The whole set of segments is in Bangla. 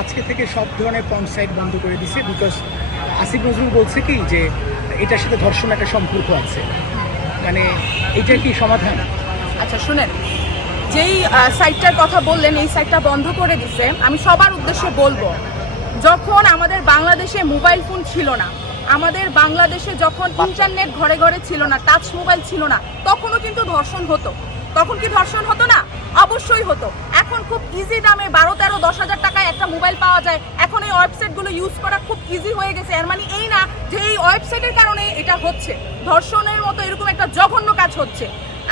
আজকে থেকে সব ধরনের পর্ন সাইট বন্ধ করে দিছে বিকজ আসিফ নজরুল বলছে কি যে এটার সাথে ধর্ষণ একটা সম্পর্ক আছে। মানে এটা কি সমাধান? আচ্ছা শুনেন যেই সাইটটার কথা বললেন এই সাইটটা বন্ধ করে দিছে আমি সবার উদ্দেশ্যে বলব যখন আমাদের বাংলাদেশে মোবাইল ফোন ছিল না আমাদের বাংলাদেশে যখন ইন্টারনেট ঘরে ঘরে ছিল না টাচ মোবাইল ছিল না তখনও কিন্তু ধর্ষণ হতো। তখন কি ধর্ষণ হতো না? অবশ্যই হতো। এখন খুব ইজি দামে বারো তেরো, দশ হাজার টাকায় একটা মোবাইল পাওয়া যায়। এখন এই ওয়েবসাইটগুলো ইউজ করা খুব ইজি হয়ে গেছে। এর মানে এই না যে এই ওয়েবসাইটের কারণে এটা হচ্ছে। ধর্ষণের মতো এরকম একটা জঘন্য কাজ হচ্ছে।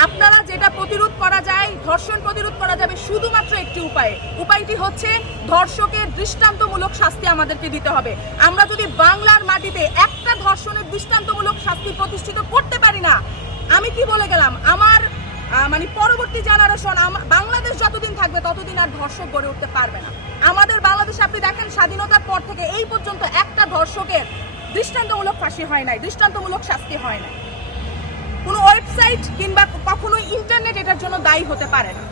আপনারা যেটা প্রতিরোধ করা যায়, ধর্ষণ প্রতিরোধ করা যাবে শুধুমাত্র একটি উপায়ে। উপায়টি হচ্ছে ধর্ষকের দৃষ্টান্তমূলক শাস্তি আমাদেরকে দিতে হবে। আমরা যদি বাংলার মাটিতে একটা ধর্ষণের দৃষ্টান্তমূলক শাস্তি প্রতিষ্ঠিত করতে পারি না, আমি কি বলে গেলাম? আমার মানে পরবর্তী জেনারেশন বাংলাদেশ যতদিন থাকবে ততদিন আর ধর্ষক গড়ে উঠতে পারবে না। আমাদের বাংলাদেশে আপনি দেখেন স্বাধীনতার পর থেকে এই পর্যন্ত একটা ধর্ষকের দৃষ্টান্তমূলক ফাঁসি হয় নাই দৃষ্টান্তমূলক শাস্তি হয় নাই। কোনো ওয়েবসাইট কিংবা কখনোই ইন্টারনেট এটার জন্য দায়ী হতে পারে না।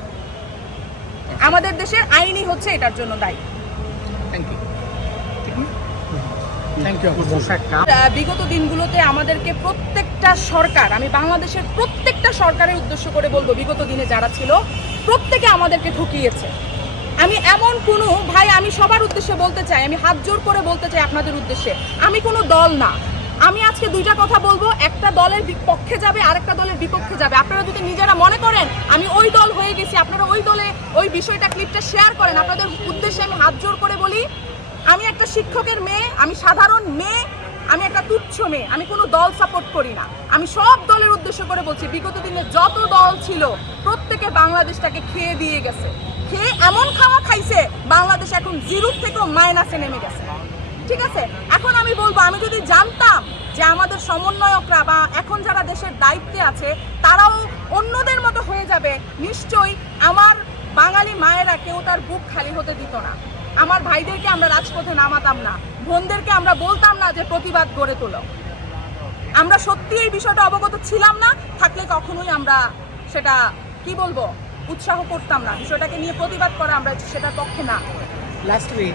আমাদের দেশের আইনই হচ্ছে এটার জন্য দায়ী। Thank you thank you ah, বিগত দিনগুলোতে আমাদেরকে প্রত্যেকটা সরকার, আমি বাংলাদেশের প্রত্যেকটা সরকারের উদ্দেশ্য করে বলব, বিগত দিনে যারা ছিল, প্রত্যেকে আমাদেরকে ঠকিয়েছে। আমি এমন কোনো, ভাই, আমি সবার উদ্দেশ্যে বলতে চাই, আমি হাত জোর করে বলতে চাই আপনাদের উদ্দেশ্যে, আমি কোনো দল না। আমি আজকে দুইটা কথা বলব, একটা দলের পক্ষে যাবে, আরেকটা দলের বিপক্ষে যাবে। আপনারা যদি নিজেরা মনে করেন, আমি ওই দল হয়ে গেছি, আপনারা ওই দলে ওই বিষয়টা ক্লিপটা শেয়ার করেন, আপনাদের উদ্দেশ্যে আমি হাত জোর করে বলি, আমি একটা শিক্ষকের মেয়ে, আমি সাধারণ মেয়ে আমি একটা তুচ্ছ মেয়ে, আমি কোনো দল সাপোর্ট করি না। আমি সব দলের উদ্দেশ্য করে বলছি, বিগত দিনে যত দল ছিল, প্রত্যেকে বাংলাদেশটাকে খেয়ে দিয়ে গেছে। খেয়ে এমন খাওয়া খাইছে, বাংলাদেশ এখন জিরো থেকেও মাইনাসে নেমে গেছে। ঠিক আছে? এখন আমি বলব, আমি যদি জানতাম যে আমাদের সমন্বয়করা বা এখন যারা দেশের দায়িত্বে আছে, তারাও অন্যদের মতো হয়ে যাবে, নিশ্চয়ই আমার বাঙালি মায়েরা কেউ তার বুক খালি হতে দিত না। আমার ভাইদেরকে আমরা রাজপথে নামাতাম না, বোনদেরকে আমরা বলতাম না যে প্রতিবাদ গড়ে তোলো। আমরা সত্যি এই বিষয়টা অবগত ছিলাম না, থাকলে কখনোই আমরা সেটা, কি বলব, উৎসাহ করতাম না। বিষয়টাকে নিয়ে প্রতিবাদ করা আমরা সেটার পক্ষে না। লাস্টলি